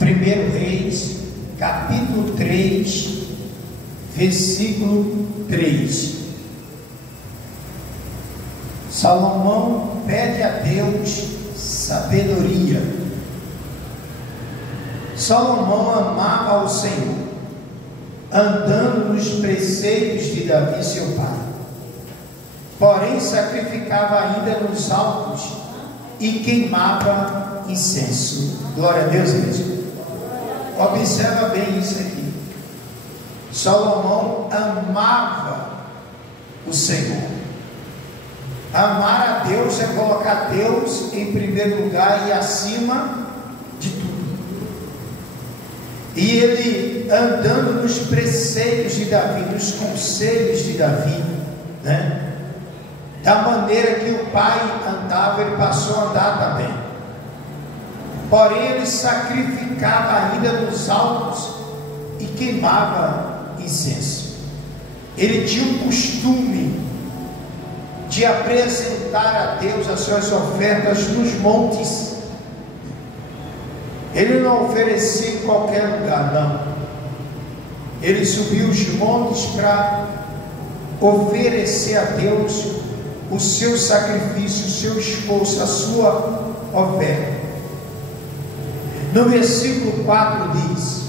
1 Reis, capítulo 3, versículo 3. Salomão pede a Deus sabedoria. Salomão amava o Senhor, andando nos preceitos de Davi seu pai, porém sacrificava ainda nos altos e queimava incenso. Glória a Deus, gente. Observa bem isso aqui. Salomão amava o Senhor. Amar a Deus é colocar Deus em primeiro lugar e acima de tudo. E ele andando nos preceitos de Davi, nos conselhos de Davi, né? Da maneira que o pai andava, ele passou a andar também. Porém ele sacrificava ainda nos altos e queimava incenso. Ele tinha o costume de apresentar a Deus as suas ofertas nos montes. Ele não oferecia em qualquer lugar, não. Ele subiu os montes para oferecer a Deus o seu sacrifício, o seu esforço, a sua oferta. No versículo 4 diz: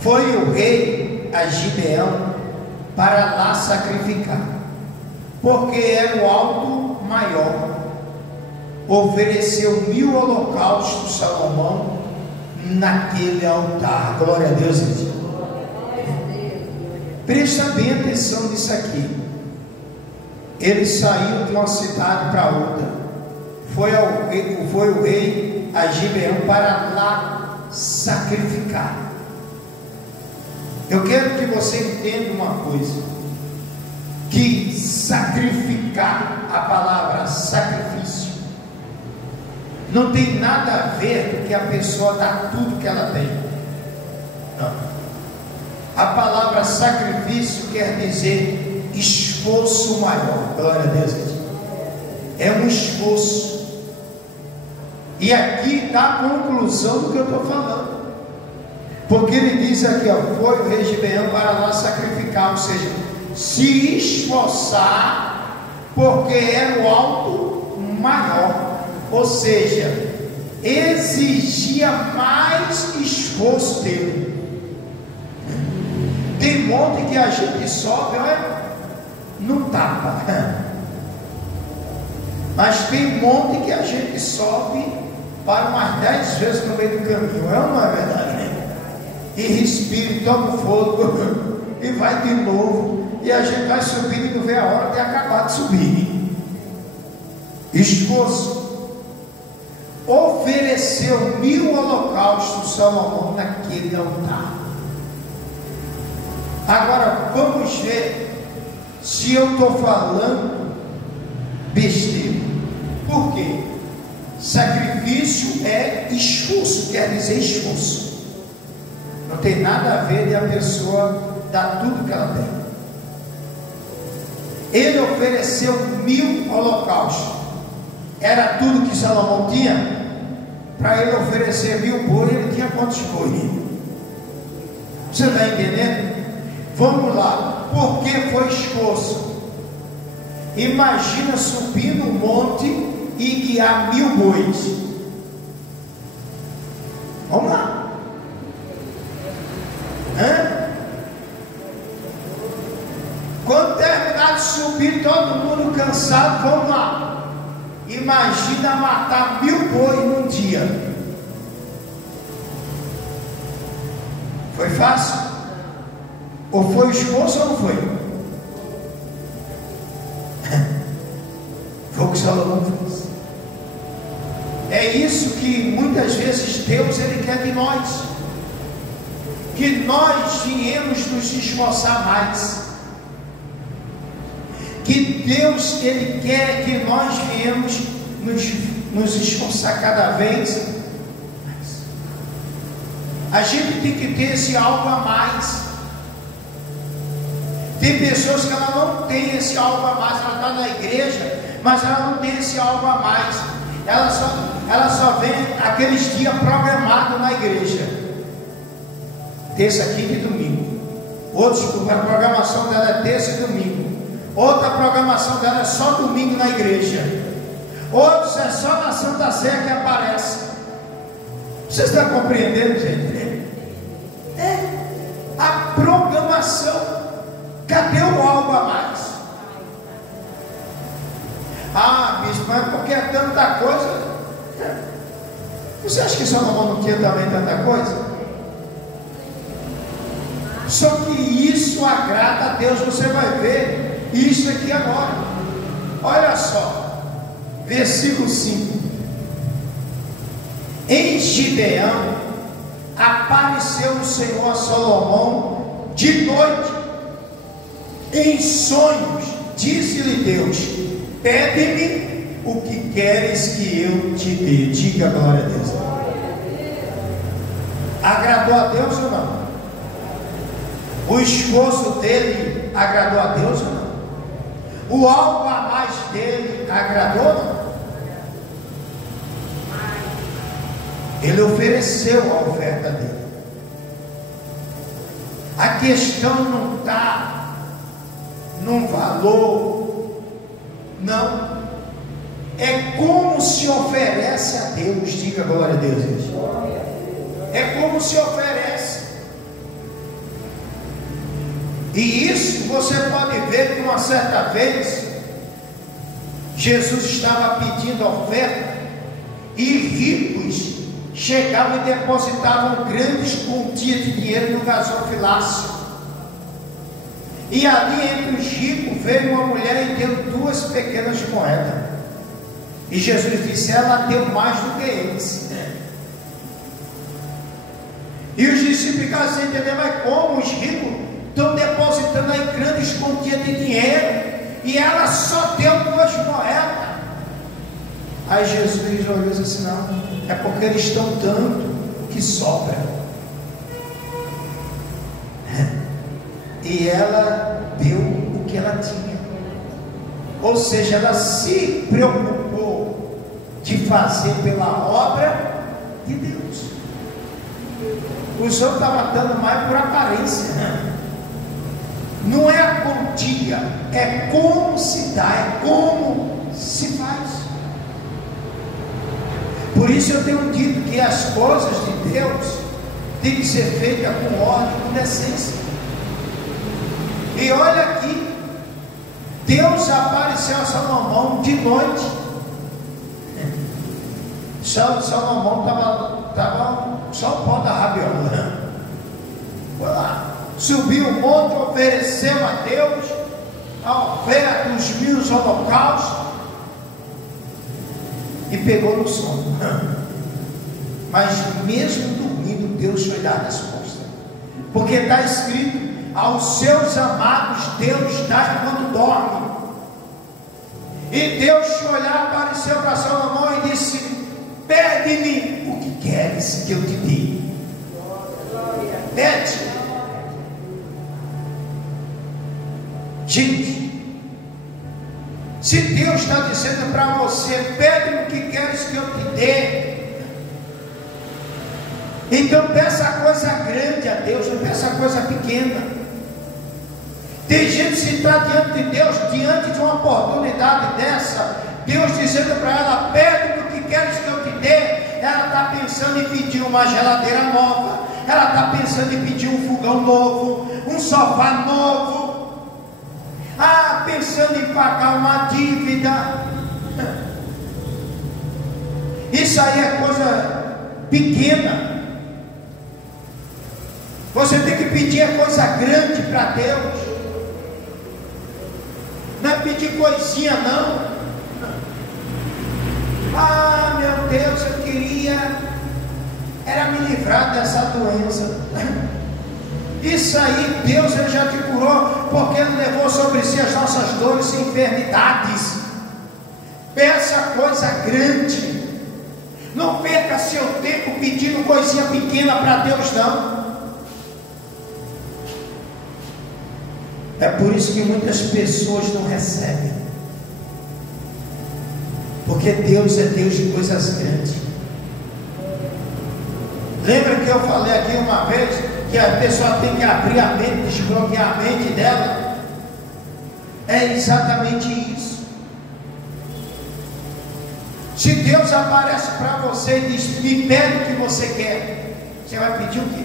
foi o rei a Gibeão para lá sacrificar, porque era o alto maior. Ofereceu 1000 holocaustos Salomão naquele altar. Glória a Deus, gente. Presta bem atenção nisso aqui. Ele saiu de uma cidade para outra. Foi o rei a Gibeão para lá sacrificar. Eu quero que você entenda uma coisa: que sacrificar, a palavra sacrifício, não tem nada a ver com que a pessoa dá tudo que ela tem. Não. A palavra sacrifício quer dizer esforço maior. Glória a Deus, gente. É um esforço. E aqui está a conclusão do que eu estou falando. Porque ele diz aqui, ó, foi o rei Gibeão para lá sacrificar, ou seja, se esforçar, porque era o alto maior. Ou seja, exigia mais esforço dele. Tem monte que a gente sobe, olha, não tapa. Mas tem monte que a gente sobe para umas 10 vezes no meio do caminho. É ou não é verdade, né? E respira, e toma fogo, e vai de novo. E a gente vai subindo e não vê a hora de acabar de subir. Esforço. Ofereceu 1000 holocaustos Salomão naquele altar. Agora vamos ver se eu estou falando besteira. Por quê? Sacrifício é esforço, quer dizer esforço. Não tem nada a ver de a pessoa dar tudo que ela tem. Ele ofereceu 1000 holocaustos. Era tudo que Salomão tinha? Para ele oferecer 1000 bois, ele tinha quantos bois? Você está entendendo? Vamos lá. Por que foi esforço? Imagina subir no monte e guiar 1000 bois. Vamos lá. Quando terminar de subir, todo mundo cansado, vamos lá. Imagina matar 1000 bois num dia. Foi fácil? Ou foi esforço ou não foi? Foi o que Salomão fez. É isso que muitas vezes Deus ele quer de nós, que nós viemos nos esforçar mais, que Deus ele quer que nós viemos nos esforçar cada vez mais. A gente tem que ter esse algo a mais. Tem pessoas que ela não tem esse algo a mais, ela está na igreja, mas ela não tem esse algo a mais. Ela só ela só vem aqueles dias programados na igreja, terça, quinta e domingo. Outros, a programação dela é terça e domingo. Outra programação dela é só domingo na igreja. Outros é só na Santa Ceia que aparece. Vocês estão compreendendo, gente? É a programação. Cadê o algo a mais? Ah, bispo, mas porque é tanta coisa. Você acha que Salomão não tinha também tanta coisa? Só que isso agrada a Deus. Você vai ver isso aqui agora. Olha só, versículo 5. Em Gibeão apareceu o Senhor a Salomão de noite, em sonhos. Disse-lhe Deus: pede-me o que queres que eu te dê. Diga glória a Deus. Agradou a Deus ou não? O esforço dele agradou a Deus ou não? O algo a mais dele agradou ou não? Ele ofereceu a oferta dele. A questão não está num valor, não. É como se oferece a Deus. Diga glória a Deus. É como se oferece. E isso você pode ver que uma certa vez Jesus estava pedindo oferta e ricos chegavam e depositavam grandes quantias de dinheiro no gasofilácio. E ali entre os ricos veio uma mulher e deu 2 pequenas moedas. E Jesus disse: ela deu mais do que eles. E os discípulos ficaram sem entender: mas como os ricos estão depositando aí grandes quantias de dinheiro e ela só deu 2 moedas? Aí Jesus olhou e disse assim: não, é porque eles estão dando que sobra. E ela deu o que ela tinha. Ou seja, ela se preocupou de fazer pela obra de Deus. Os outros estavam dando mais por aparência, né? Não é a quantia, é como se dá, é como se faz. Por isso eu tenho dito que as coisas de Deus têm que ser feitas com ordem, com decência. E olha aqui, Deus apareceu a Salomão de noite. Salomão estava só o pó da rabiola. Foi lá, subiu o monte, ofereceu a Deus a oferta dos 1000 holocaustos e pegou no sono. Mas mesmo dormindo, Deus foi dar a resposta, porque está escrito: aos seus amados Deus dá quando dorme. E Deus foi lá, apareceu para Salomão e disse: pede-me o que queres que eu te dê. Pede. Gente, se Deus está dizendo para você: pede-me o que queres que eu te dê, então peça coisa grande a Deus, não peça coisa pequena. Tem gente que se está diante de Deus, diante de uma oportunidade dessa, Deus dizendo para ela: pede-me o que queres que eu te dê. Ela está pensando em pedir uma geladeira nova, ela está pensando em pedir um fogão novo, um sofá novo, pensando em pagar uma dívida. Isso aí é coisa pequena. Você tem que pedir coisa grande para Deus. Não é pedir coisinha não. Meu Deus, eu queria era me livrar dessa doença. Isso aí, Deus ele já te curou, porque Ele levou sobre si as nossas dores e enfermidades. Peça coisa grande. Não perca seu tempo pedindo coisinha pequena para Deus, não. É por isso que muitas pessoas não recebem. porque Deus é Deus de coisas grandes. Lembra que eu falei aqui uma vez que a pessoa tem que abrir a mente, desbloquear a mente dela? É exatamente isso. Se Deus aparece para você e diz: me pede o que você quer, você vai pedir o quê?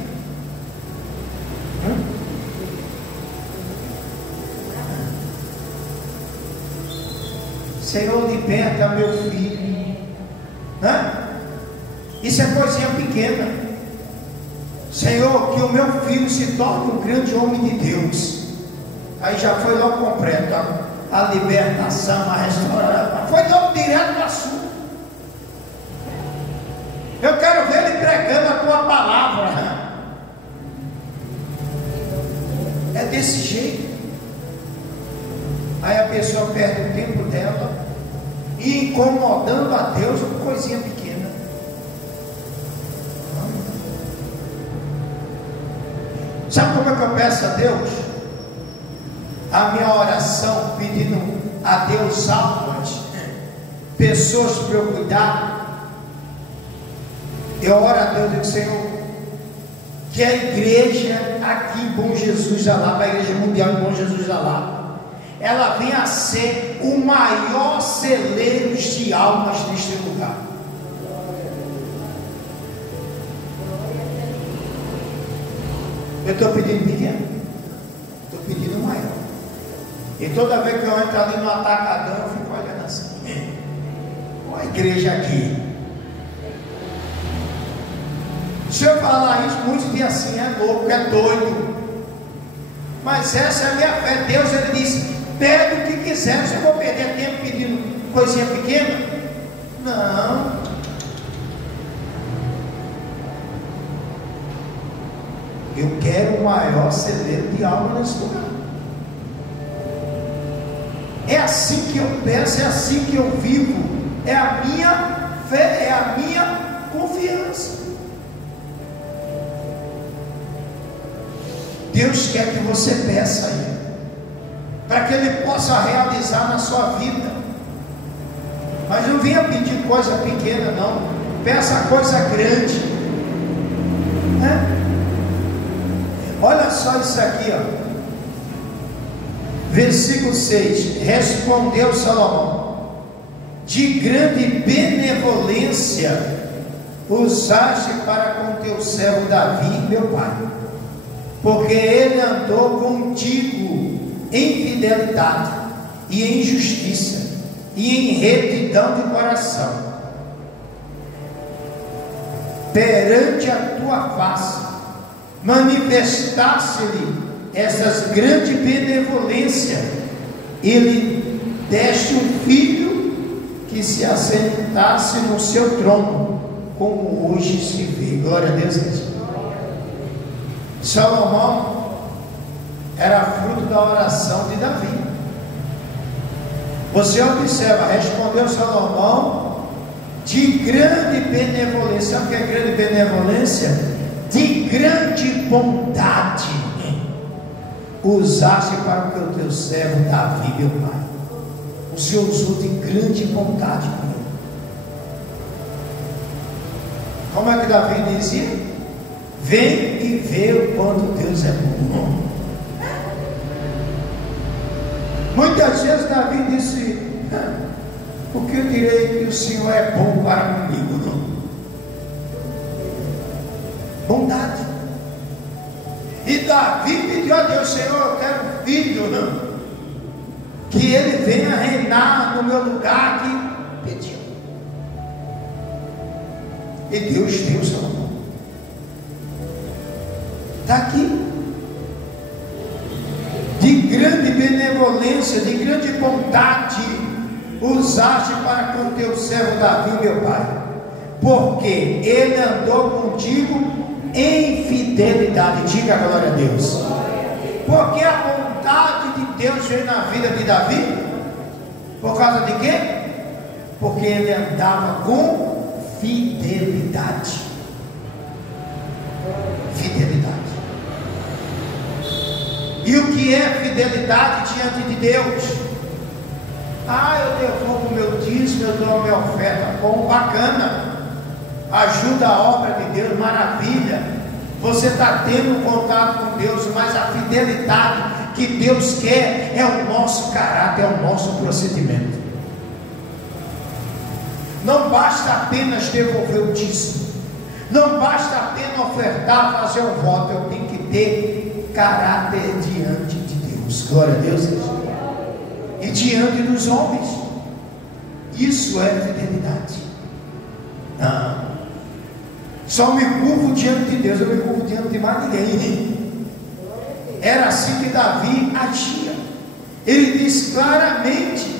Senhor, liberta meu filho. Isso é coisinha pequena. Senhor, que o meu filho se torne um grande homem de Deus. Aí já foi logo completo a libertação, a restauração. Foi logo direto no assunto. Eu quero ver ele pregando a tua palavra. É desse jeito. Aí a pessoa perde o tempo dela e incomodando a Deus com coisinha pequena. Sabe como é que eu peço a Deus? A minha oração pedindo a Deus almas, pessoas para eu cuidar. Eu oro a Deus e digo: Senhor, que a igreja aqui em Bom Jesus da Lapa, a igreja mundial em Bom Jesus da Lapa, ela venha a ser o maior celeiro de almas neste lugar. Eu estou pedindo pequeno, estou pedindo maior. E toda vez que eu entro ali no atacadão, eu fico olhando assim: olha a igreja aqui. Se eu falar isso, muitos dizem assim: é louco, é doido. Mas essa é a minha fé. Deus, ele disse: pede o que quiser. Se eu vou perder tempo pedindo coisinha pequena? Não. Eu quero o maior celeiro de alma nesse lugar. É assim que eu penso, é assim que eu vivo. É a minha fé, é a minha confiança. Deus quer que você peça a Ele, para que Ele possa realizar na sua vida. Mas não venha pedir coisa pequena, não. Peça coisa grande. Olha só isso aqui, ó. Versículo 6: respondeu Salomão: de grande benevolência usaste para com teu servo Davi, meu pai, porque ele andou contigo em fidelidade e em justiça e em retidão de coração, perante a tua face, manifestaste-lhe essas grandes benevolências, e lhe deste um filho que se assentasse no seu trono, como hoje se vê. Glória a Deus. Salomão era fruto da oração de Davi. Você observa: respondeu Salomão de grande benevolência. Sabe o que é grande benevolência? De grande bondade usaste para o teu servo Davi, meu pai. O Senhor usou de grande bondade com ele. Como é que Davi dizia? Vem e vê o quanto Deus é bom. Muitas vezes Davi disse: o que eu direi que o Senhor é bom para comigo? Não. Bondade. E Davi pediu a Deus: Senhor, eu quero um filho, não, que ele venha reinar no meu lugar. Que pediu, e Deus deu Salomão. Está aqui. De grande benevolência, de grande bondade usaste para com teu servo Davi, meu pai, porque ele andou contigo em fidelidade. Diga glória a Deus. Porque a vontade de Deus veio na vida de Davi por causa de quê? Porque ele andava com fidelidade. Fidelidade. E o que é fidelidade diante de Deus? Eu devolvo o meu dízimo, eu dou a minha oferta. Bom, bacana, ajuda a obra de Deus, maravilha. Você está tendo contato com Deus, mas a fidelidade que Deus quer é o nosso caráter, é o nosso procedimento. Não basta apenas devolver o dízimo, não basta apenas ofertar, fazer um voto. Eu tenho que ter caráter diante de Deus. Glória a Deus. E diante dos homens. Isso é fidelidade. Não. Só me curvo diante de Deus, eu me curvo diante de mais ninguém. Era assim que Davi agia. Ele diz claramente: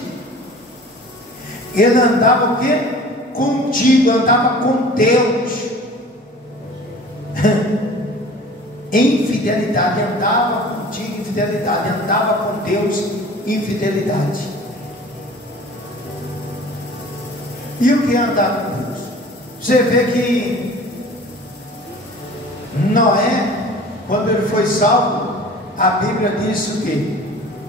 ele andava o quê? Contigo, andava com Deus. Em fidelidade, andava contigo em fidelidade, andava com Deus em fidelidade. E o que é andar com Deus? Você vê que Noé, quando ele foi salvo, a Bíblia diz o quê?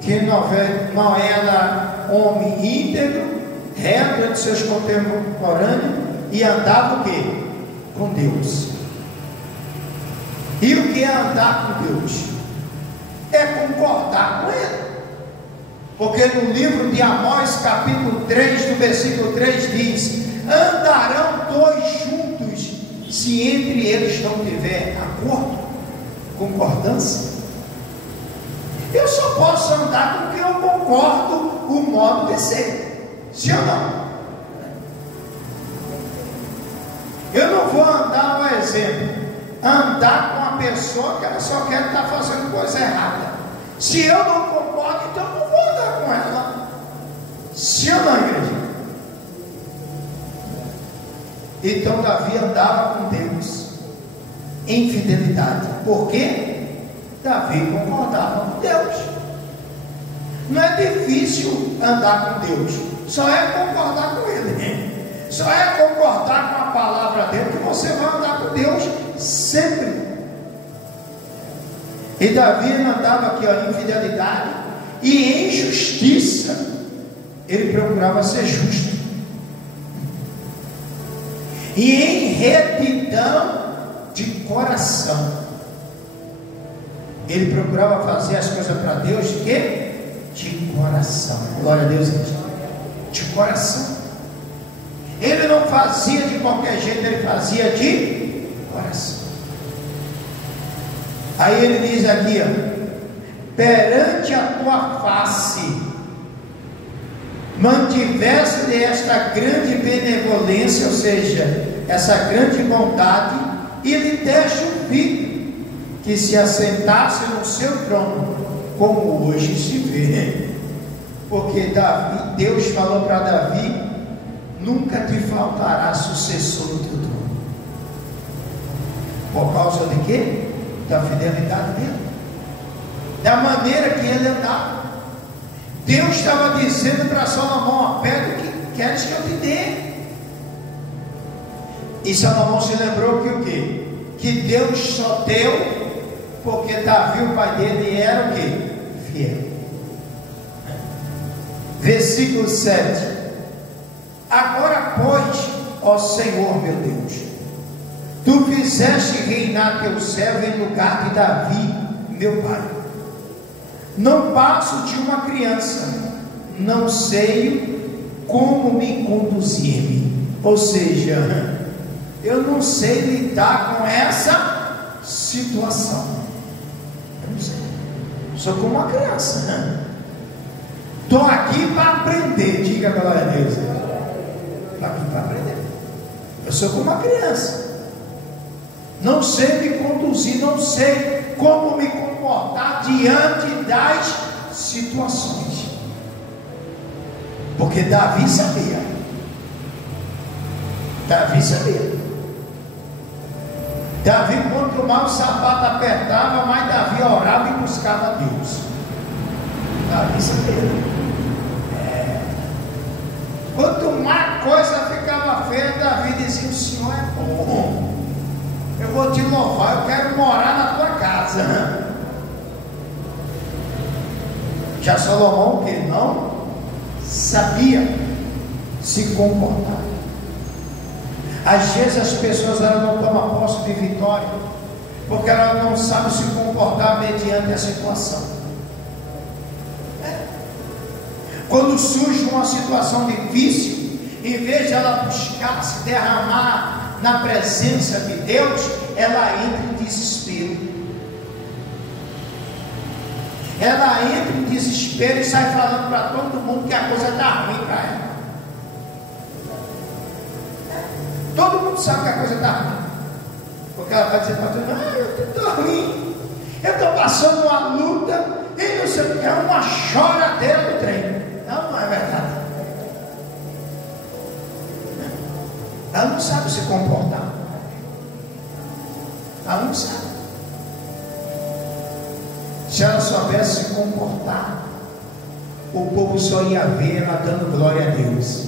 Que Noé era homem íntegro, reto de seus contemporâneos, e andava o quê? Com Deus. E o que é andar com Deus? É concordar com Ele. Porque no livro de Amós, capítulo 3, do versículo 3 diz: andarão dois juntos, se entre eles não tiver acordo, concordância. Eu só posso andar com quem eu concordo o modo de ser, sim ou não? Eu não vou andar, por exemplo, andar com uma pessoa que ela só quer estar fazendo coisa errada. Se eu não concordo, então eu não vou andar com ela. Sim ou não, igreja? Então Davi andava com Deus em fidelidade. Por quê? Davi concordava com Deus. Não é difícil andar com Deus, só é concordar com Ele. Só é concordar com a palavra dele que você vai andar com Deus sempre. E Davi andava aqui em fidelidade e em justiça. Ele procurava ser justo. E em retidão de coração. Ele procurava fazer as coisas para Deus de quê? De coração. Glória a Deus, gente. De coração. Ele não fazia de qualquer jeito, ele fazia de coração. Aí ele diz aqui, perante a tua face mantiveste esta grande benevolência, ou seja, essa grande bondade, e lhe deste um filho que se assentasse no seu trono, como hoje se vê. Porque Deus falou para Davi: nunca te faltará sucessor no teu trono. Por causa de quê? Da fidelidade dele, da maneira que ele andava. Deus estava dizendo para Salomão: pega o que queres que eu te dê. E Salomão se lembrou que o quê? Que Deus só deu porque Davi, o pai dele, era o quê? Fiel. Versículo 7. Agora, pois, ó Senhor meu Deus, tu fizeste reinar teu servo em lugar de Davi, meu pai. Não passo de uma criança, não sei como me conduzir-me. Ou seja, eu não sei lidar com essa situação. Eu não sei. Sou como uma criança. Estou aqui para aprender. Diga glória a Deus. Estou aqui para aprender. Eu sou como uma criança. Não sei me conduzir, não sei como me comportar diante das situações. Porque Davi sabia. Davi sabia. Davi, quanto mais o sapato apertava, mais Davi orava e buscava a Deus. Davi sabia. Quanto mais coisa ficava feia, Davi dizia: o Senhor é bom. Eu vou te louvar, eu quero morar na tua casa. Já Salomão, que não sabia se comportar. Às vezes as pessoas elas não tomam posse de vitória, porque elas não sabem se comportar mediante a situação. Quando surge uma situação difícil, em vez de ela buscar se derramar na presença de Deus, ela entra em desespero. Ela entra em desespero e sai falando para todo mundo que a coisa está ruim para ela. Todo mundo sabe que a coisa está ruim, porque ela vai dizer para todo mundo: eu estou ruim, eu estou passando uma luta, e não sei o que, é uma choradeira do trem. Não é verdade. Ela não sabe se comportar. Ela não sabe. Se ela soubesse se comportar, o povo só ia ver ela dando glória a Deus.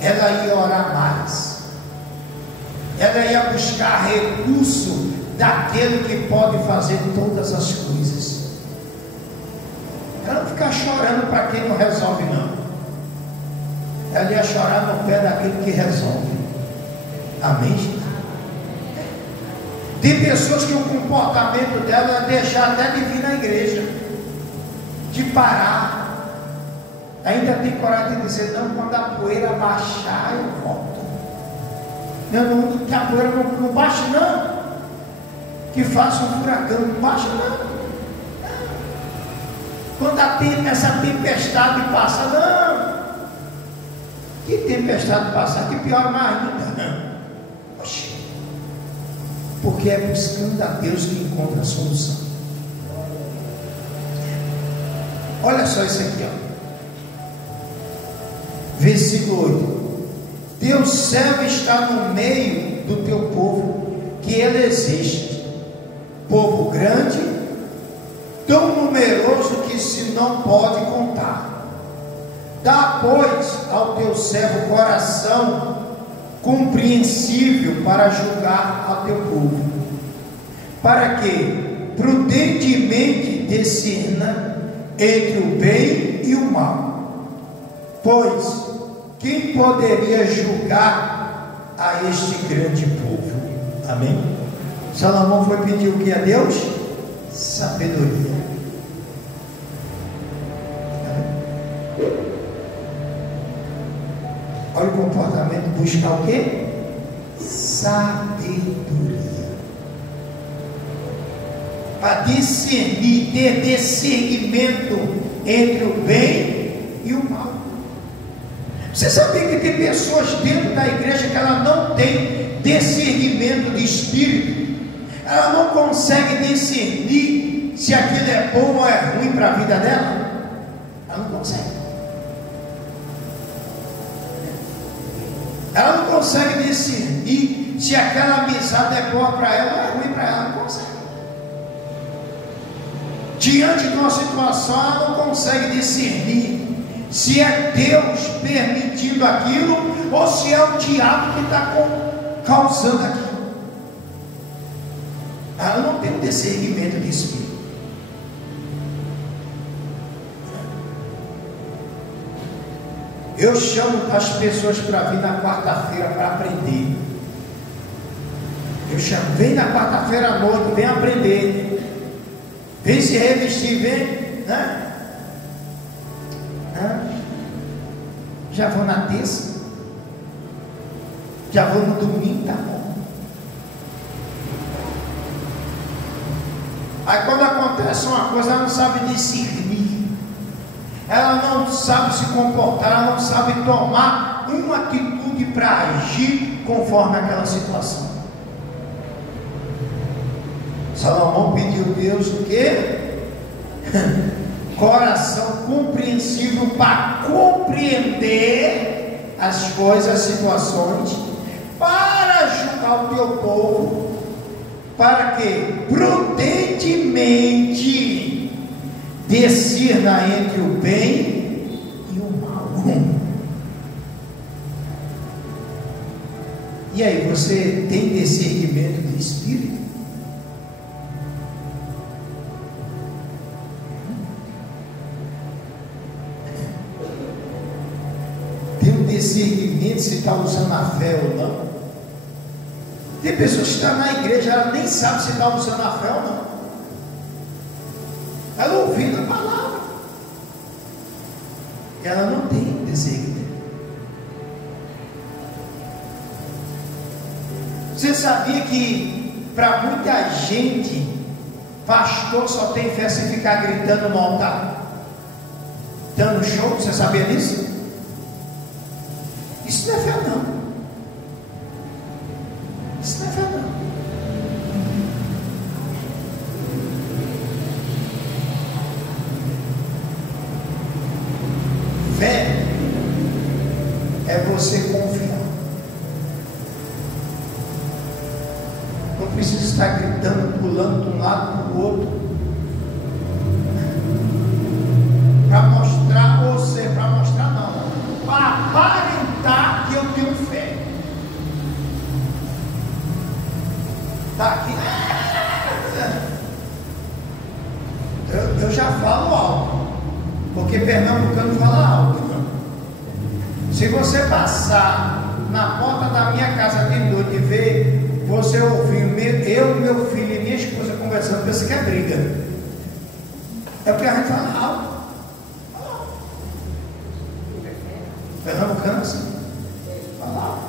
Ela ia orar mais. Ela ia buscar recurso daquele que pode fazer todas as coisas. Ela não fica chorando para quem não resolve, não. Ela ia chorar no pé daquele que resolve. Amém, gente? Tem pessoas que o comportamento dela é deixar até de vir na igreja, de parar. Ainda tem coragem de dizer: não, quando a poeira baixar eu volto. Não, que a poeira não baixe não, que faça um furacão, não baixa não. Quando essa tempestade passa, não. Que tempestade passar, que pior mais ainda. Oxi. Porque é buscando a Deus que encontra a solução. Olha só isso aqui, ó. Versículo 8: teu servo está no meio do teu povo, que ele existe, povo grande, tão numeroso que se não pode contar. Dá, pois, ao teu servo coração compreensível para julgar ao teu povo, para que prudentemente discerna entre o bem e o mal. Pois quem poderia julgar a este grande povo? Amém? Salomão foi pedir o que a Deus? Sabedoria. Olha o comportamento, buscar o que? Sabedoria. Para discernir, ter discernimento entre o bem e o mal. Você sabia que tem pessoas dentro da igreja que ela não tem discernimento de espírito? Ela não consegue discernir se aquilo é bom ou é ruim para a vida dela? Ela não consegue. Ela não consegue discernir se aquela amizade é boa para ela ou é ruim para ela. Ela não consegue. Diante de uma situação, ela não consegue discernir se é Deus permitindo aquilo ou se é o diabo que está causando aquilo. Ela não tem um discernimento de espírito. Eu chamo as pessoas para vir na quarta-feira para aprender. Eu chamo: vem na quarta-feira à noite, vem aprender, vem se revestir, vem, né? Já vou na terça, já vou no domingo, tá bom. Aí quando acontece uma coisa, ela não sabe discernir, ela não sabe se comportar, ela não sabe tomar uma atitude para agir conforme aquela situação. Salomão pediu a Deus o quê? Coração compreensível para compreender as coisas, as situações, para julgar o teu povo, para que prudentemente discerna entre o bem e o mal. E aí, você tem discernimento de espírito? discernimento se está usando a fé ou não. Tem pessoas que estão na igreja, ela nem sabe se está usando a fé ou não. Ela ouvindo a palavra, ela não tem discernimento. Você sabia que para muita gente, pastor só tem fé se ficar gritando no altar, dando show? Você sabia disso? Isso não é fé não. Isso não é fé não. Fé é você confiar. Não precisa estar gritando, pulando de um lado para o outro, para mostrar você, para mostrar não, para aparentar que eu tenho fé. Está aqui. Eu já falo alto, porque pernambucano fala alto. Se você passar na porta da minha casa de noite e ver, você ouvir eu, meu filho e minha esposa conversando, pensa que é briga. É porque a gente fala alto. Pernambucano assim, fala alto.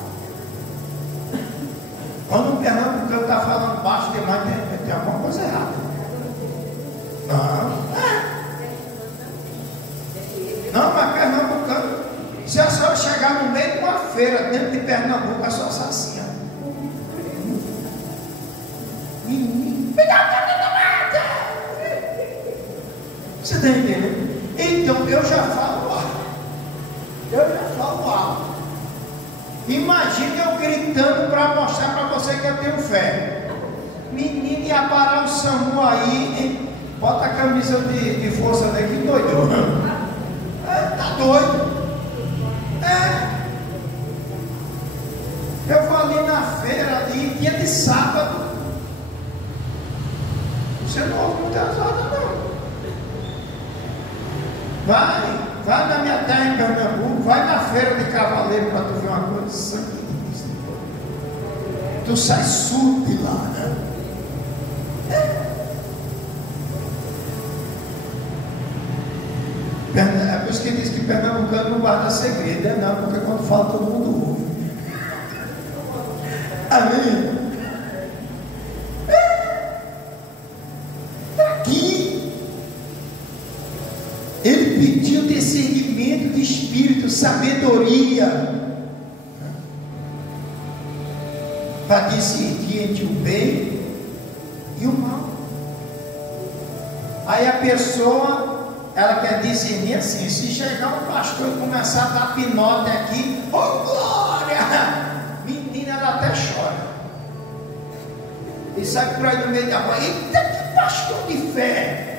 Quando um pernambucano está falando baixo demais, tem alguma coisa errada. Não, mas pernambucano, se a senhora chegar no meio de uma feira dentro de Pernambuco, a senhora assassina. Você está entendendo? Então eu já falo alto. Imagine eu gritando para mostrar para você que eu tenho fé. Menino, ia parar o SAMU aí, hein? Bota a camisa de força daqui, doido. Tá doido. Eu vou ali na feira, ali, dia de sábado. Você não ouve muitas horas, não. Vai na minha terra em Pernambuco, vai na feira de Cavaleiro para tu ver uma coisa sangue. Tu sai surdo de lá, né? É por isso que diz que Pernambucano não guarda segredo, não, porque quando fala todo mundo ouve. Amém? Aqui ele pediu discernimento de espírito, sabedoria, para discernir entre o bem e o mal. Aí a pessoa, ela quer discernir assim: se chegar um pastor e começar a dar pinote aqui, oh glória! Menina, ela até chora. E sai por aí no meio da rua: eita, que pastor de fé!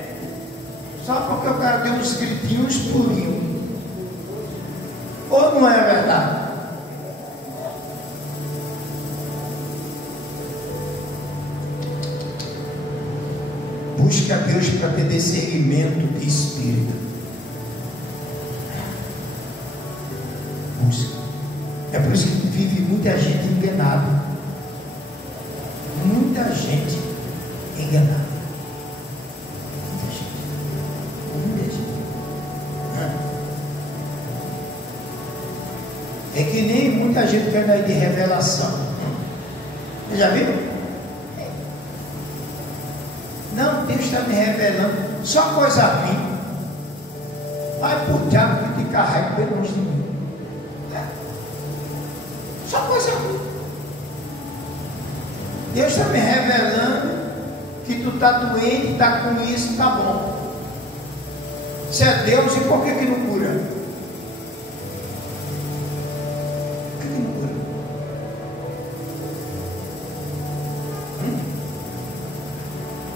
Só porque o cara deu uns gritinhos purinhos. Ou não é verdade? Busque a Deus para ter discernimento de espírito. Busque. É por isso que vive muita gente enganada. Muita gente enganada. É que nem muita gente quer dar de revelação. Você já viu? Não, Deus está me revelando. Só coisa ruim. Vai pro diabo que te carrega pelo longe de mim. Só coisa ruim. Deus está me revelando que tu está doente, está com isso, está bom. Se é Deus, e por que não cura?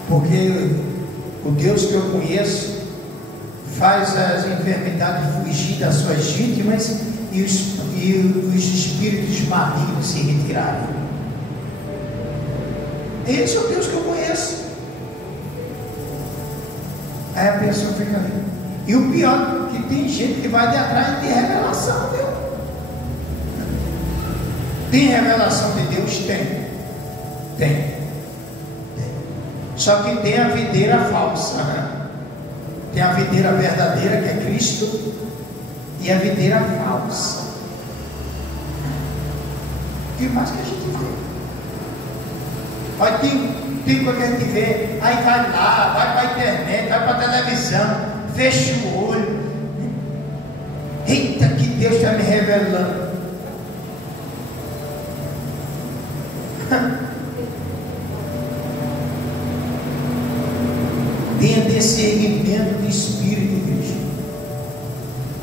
Porque o Deus que eu conheço faz as enfermidades fugir das suas vítimas e os espíritos malignos se retirarem. Esse é o Deus que eu conheço. Aí a pessoa fica ali. E o pior, que tem gente que vai de atrás de revelação, viu? Tem revelação de Deus? Tem. Só que tem a videira falsa, né? Tem a videira verdadeira, que é Cristo, e a videira falsa. O que mais que a gente vê? Mas tem coisa que a gente vê, aí vai lá, vai para a internet, vai para a televisão, fecha o olho. Eita, que Deus está me revelando. Tenha discernimento de espírito, igreja,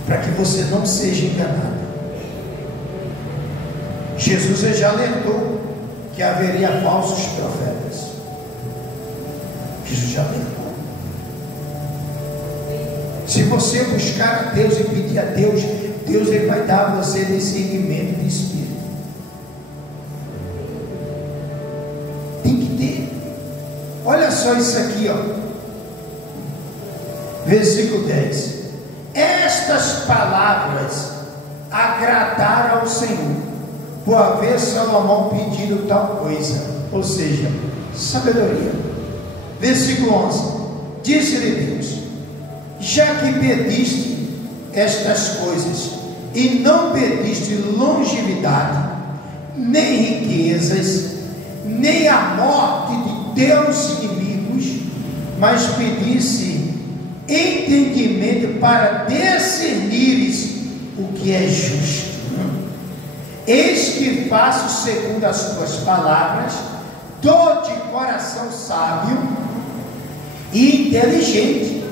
para que você não seja enganado. Jesus já alertou que haveria falsos profetas. Jesus já alertou. Se você buscar a Deus e pedir a Deus, Deus ele vai dar a você discernimento de espírito. Tem que ter. Olha só isso aqui, ó. Versículo 10. Estas palavras agradaram ao Senhor, por haver Salomão pedido tal coisa, ou seja, sabedoria. Versículo 11. Disse-lhe Deus: já que pediste estas coisas, e não pediste longevidade, nem riquezas, nem a morte de teus inimigos, mas pedisse entendimento para discernires o que é justo. Eis que faço segundo as tuas palavras, dou de coração sábio e inteligente,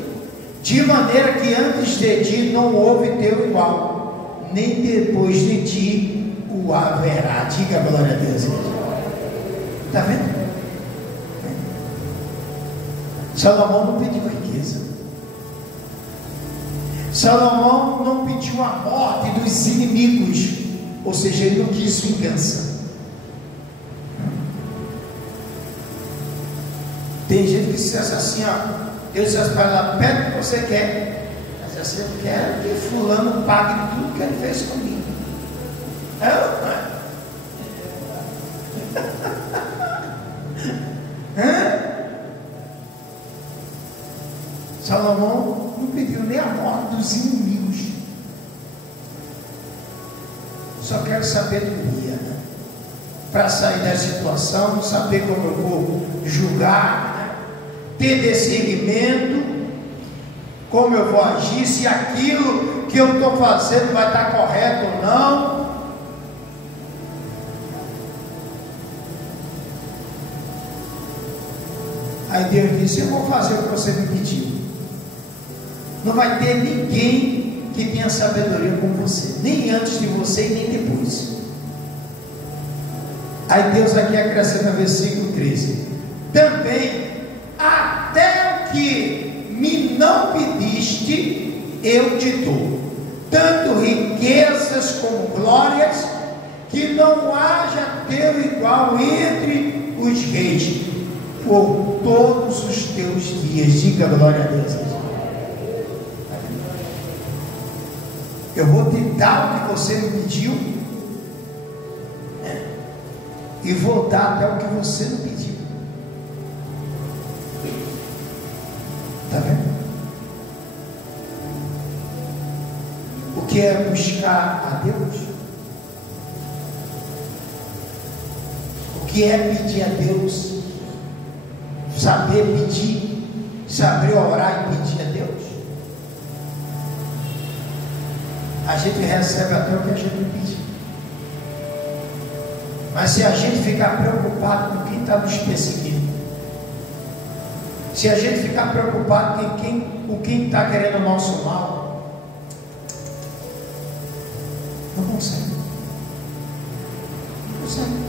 de maneira que antes de ti não houve teu igual, nem depois de ti o haverá. Diga glória a Deus. Está vendo? Salomão não pediu riqueza. Salomão não pediu a morte dos inimigos, ou seja, ele não quis vingança. Tem gente que se acha assim, ó, Deus disse para ela: pede o que você quer, mas você quer que fulano pague tudo que ele fez comigo. Salomão não pediu nem a morte dos inimigos. Só quero sabedoria, né? Para sair da situação, saber como eu vou julgar, né? Ter discernimento, como eu vou agir, se aquilo que eu estou fazendo vai estar correto ou não. Aí Deus disse: eu vou fazer o que você me pediu. Não vai ter ninguém que tenha sabedoria como você, nem antes de você e nem depois. Aí Deus aqui acrescenta no versículo 13: também até o que me não pediste eu te dou, tanto riquezas como glórias, que não haja teu igual entre os reis por todos os teus dias. Diga glória a Deus. Eu vou te dar o que você me pediu, né? E vou dar até o que você não pediu. Está vendo? O que é buscar a Deus? O que é pedir a Deus? Saber pedir, saber orar e pedir a Deus. A gente recebe até o que a gente pede. Mas se a gente ficar preocupado com quem está nos perseguindo, se a gente ficar preocupado com quem está querendo o nosso mal, não consegue. Não consegue.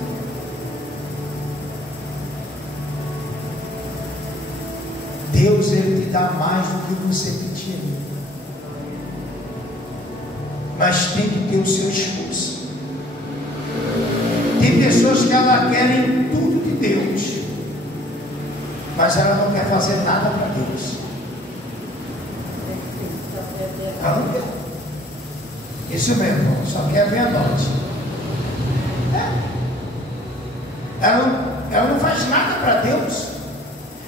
Deus, ele te dá mais do que você pedir. Mas tem que ter o seu esforço. Tem pessoas que elas querem tudo de Deus, mas ela não quer fazer nada para Deus. Ela não quer. Isso mesmo, só quer ver a noite. ela não faz nada para Deus,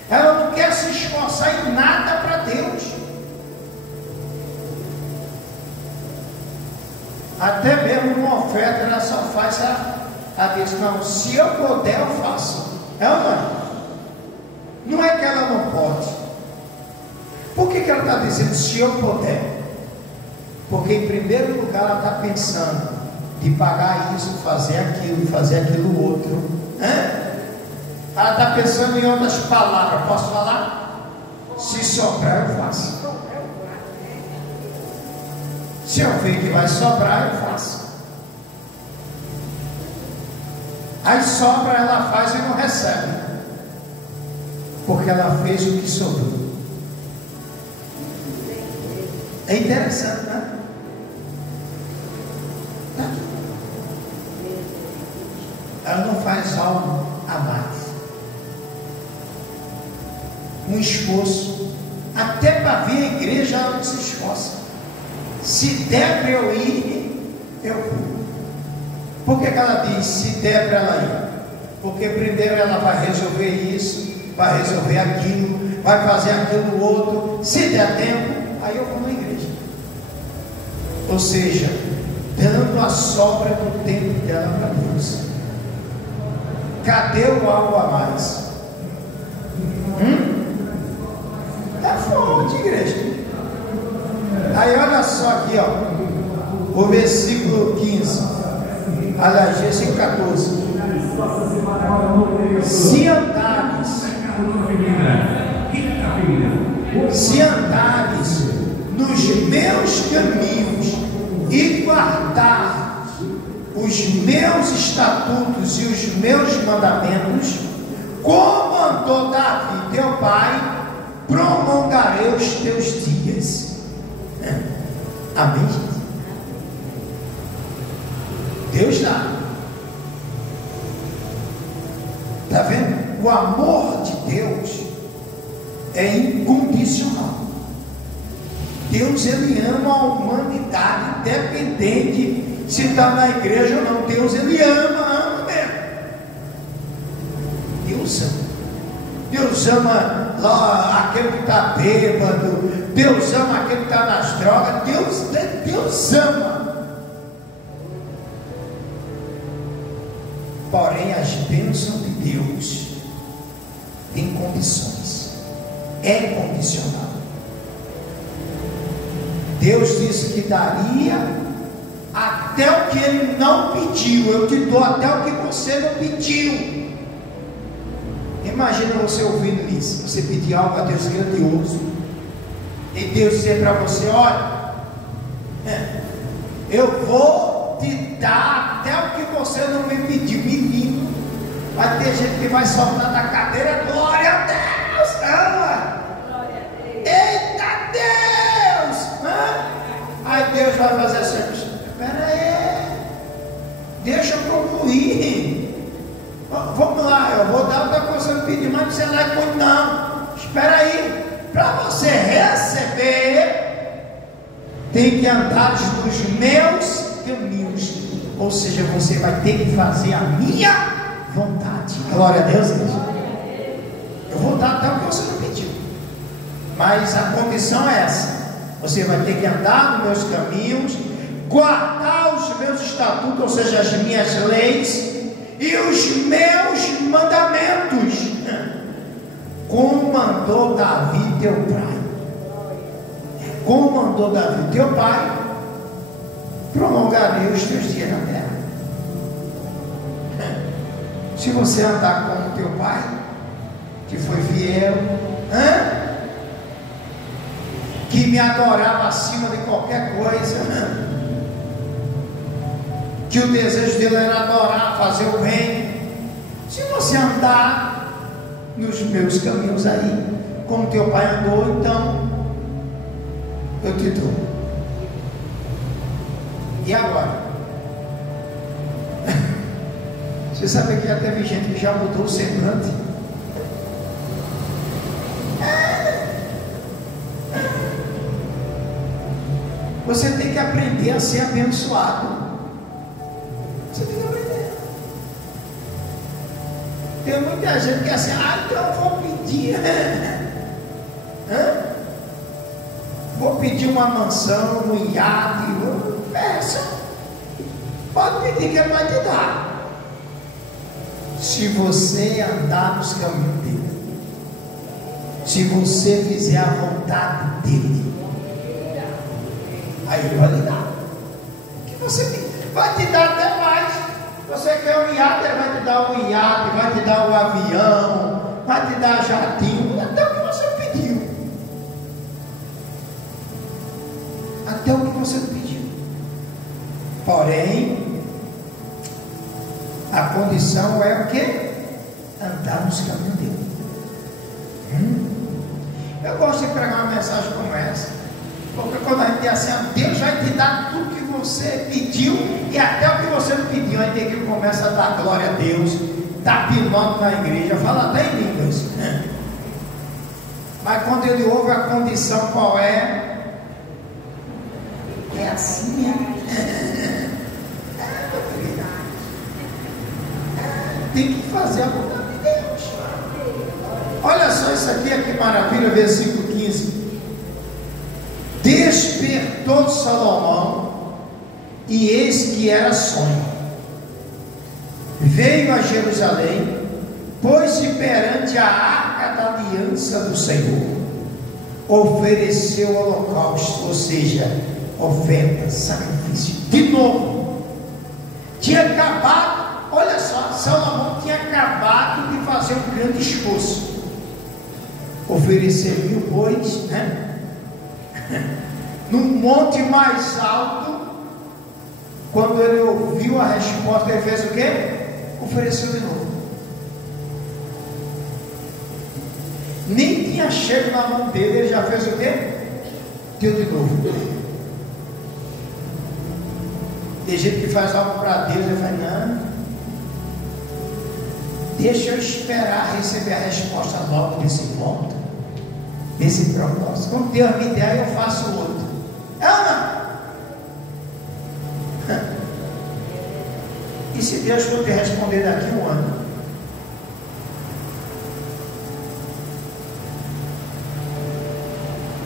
ela não quer se esforçar em nada para Deus. Até mesmo uma oferta ela só faz a Deus. Não, se eu puder eu faço. É ou não é que ela não pode. Por que ela está dizendo se eu puder? Porque em primeiro lugar ela está pensando de pagar isso, fazer aquilo outro. Ela está pensando em outras palavras. Posso falar? Se sobrar eu faço. Se eu ver que vai sobrar, eu faço. Aí sobra, ela faz e não recebe, porque ela fez o que sobrou. É interessante, né? Ela não faz algo a mais, um esforço, até para vir à igreja ela não se esforça. Se der para eu ir, eu vou. Por que ela diz se der para ela ir? Porque primeiro ela vai resolver isso, vai resolver aquilo, vai fazer aquilo outro. Se der tempo, aí eu vou na igreja. Ou seja, dando a sobra do tempo dela para Deus. Cadê o algo a mais? É fonte, igreja. Aí olha só aqui, ó, o versículo 15, aliás, versículo 14. Se andares nos meus caminhos e guardar os meus estatutos e os meus mandamentos, como andou Davi teu pai, prolongarei os teus dias. Amém, gente? Deus dá. Está vendo? O amor de Deus é incondicional. Deus, ele ama a humanidade, independente se está na igreja ou não. Deus, ele ama mesmo. Deus ama. Deus ama lá aquele que está bêbado. Deus ama aquele que está nas drogas. Deus ama. Porém, as bênçãos de Deus têm condições. É condicional. Deus disse que daria até o que ele não pediu. Eu te dou até o que você não pediu. Imagina você ouvindo isso. Você pedir algo a Deus grandioso e Deus dizer para você: olha, eu vou te dar até o que você não me pediu. Menino, vai ter gente que vai soltar da cadeira. Glória a Deus! Eita Deus! Aí Deus vai fazer assim: espera aí, deixa eu concluir. Vamos lá, eu vou dar o que você me pediu, mas você não é muito não. Espera aí, para você receber, tem que andar nos meus caminhos. Ou seja, você vai ter que fazer a minha vontade. Glória a Deus, gente. Eu vou dar até o que você não pediu, mas a condição é essa: você vai ter que andar nos meus caminhos, guardar os meus estatutos, ou seja, as minhas leis e os meus mandamentos, como mandou Davi teu pai. Como mandou Davi teu pai, prolongarei os teus dias na terra. Se você andar como teu pai, que foi fiel, que me adorava acima de qualquer coisa, que o desejo dele era adorar, fazer o bem. Se você andar nos meus caminhos aí, como teu pai andou, então eu te dou. E agora? Você sabe que já teve gente que já mudou o semblante? Você tem que aprender a ser abençoado. Você tem que aprender. Tem muita gente que é assim, então eu vou pedir. Vou pedir uma mansão, um iate. Peça. Pode pedir que ele vai te dar. Se você andar nos caminhos dele. Se você fizer a vontade dele. Aí ele vai lhe dar. O que você vai te dar até mais. Você quer um iate, ele vai te dar um iate, vai te dar um avião, vai te dar jatinho, até o que você pediu. Até o que você pediu. Porém, a condição é o quê? Andar nos caminhos dele. Eu gosto de pregar uma mensagem como essa, porque quando a gente diz assim, Deus vai te dar tudo que você pediu e até o que você não pediu, aí tem que começa a dar glória a Deus, dar pinote na igreja, fala até em línguas. Mas quando ele ouve a condição qual é? É assim mesmo. Tem que fazer a vontade de Deus. Olha só isso aqui, que maravilha, versículo 15. Despertou Salomão, e eis que era sonho. Veio a Jerusalém, pôs-se perante a arca da aliança do Senhor, ofereceu holocausto, ou seja, oferta, sacrifício. De novo, tinha acabado, olha só, Salomão tinha acabado de fazer um grande esforço. Oferecer 1000 bois, num monte mais alto. Quando ele ouviu a resposta, ele fez o quê? Ofereceu de novo. Nem tinha chego na mão dele, ele já fez o quê? Deu de novo. Tem gente que faz algo para Deus, ele fala, não, deixa eu esperar receber a resposta logo desse ponto, desse propósito. Quando Deus me der, eu faço outro. É ou não? E se Deus for te responder daqui a um ano?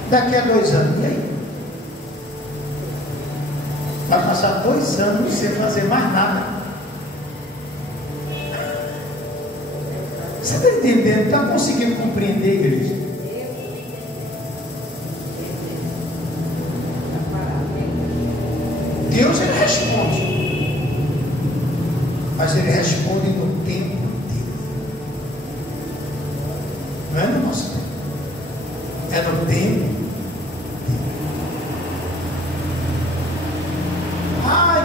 Daqui a 2 anos, e aí? Vai passar 2 anos sem fazer mais nada. Você está entendendo? Está conseguindo compreender, igreja? Deus, ele responde. Mas ele responde no tempo dele. Não é no nosso tempo. É no tempo dele.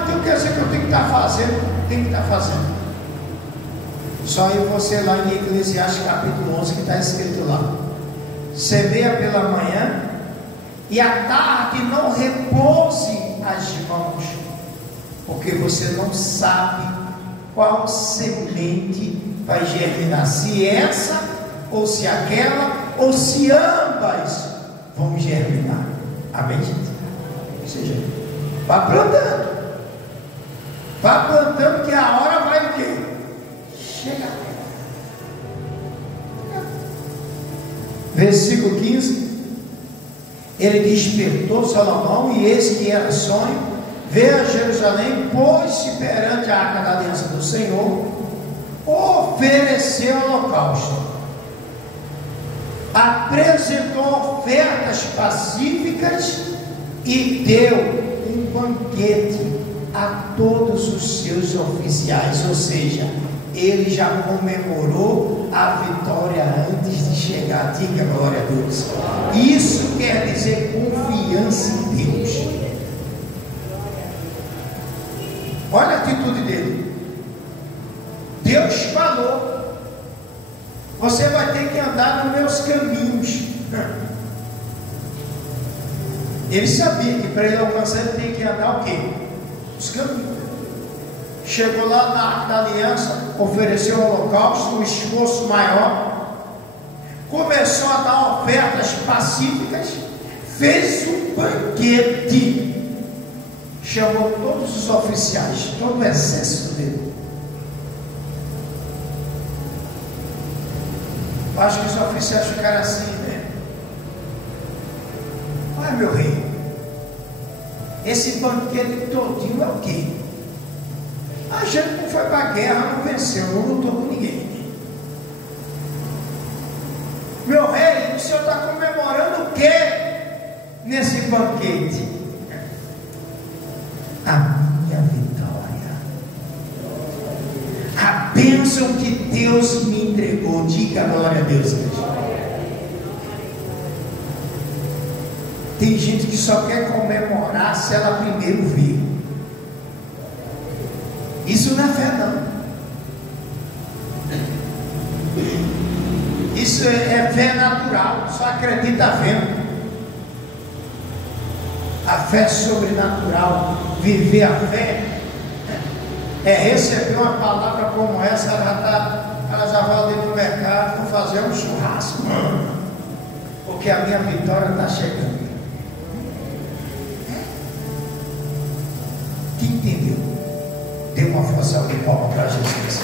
Então quer dizer que eu tenho que estar fazendo? Tenho que estar fazendo. Só eu vou ser lá em Eclesiastes capítulo 11, que está escrito lá: semeia pela manhã, e à tarde não repouse as mãos, porque você não sabe qual semente vai germinar, se essa, ou se aquela, ou se ambas vão germinar. Amém, gente? Ou seja, vá plantando, que a hora vai o quê? Chegar. Versículo 15. Ele despertou Salomão, e eis que era sonho, veio a Jerusalém, pôs-se perante a arca da aliança do Senhor, ofereceu holocausto, apresentou ofertas pacíficas e deu um banquete a todos os seus oficiais, ou seja, ele já comemorou a vitória antes de chegar. Diga glória a Deus. Isso quer dizer confiança em Deus. Olha a atitude dele. Deus falou: você vai ter que andar nos meus caminhos. Ele sabia que para ele alcançar, ele tem que andar o quê? Os caminhos. Chegou lá na arca da aliança, ofereceu o holocausto, um esforço maior, começou a dar ofertas pacíficas, fez um banquete, chamou todos os oficiais, todo o exército dele. Eu acho que os oficiais ficaram assim, né? Olha, meu rei, esse banquete todinho é o quê? A gente não foi para a guerra, não venceu, não lutou com ninguém. Meu rei, o senhor está comemorando o quê nesse banquete? A minha vitória, a bênção que Deus me entregou. Diga glória a Deus, igreja. Tem gente que só quer comemorar se ela primeiro vir. Isso não é fé, não. Isso é fé natural, só acredita vendo. A fé sobrenatural, viver a fé, é receber uma palavra como essa. Ela já vai ali no mercado, vou fazer um churrasco, porque a minha vitória está chegando. Que entendeu? Dê uma força de palma para Jesus.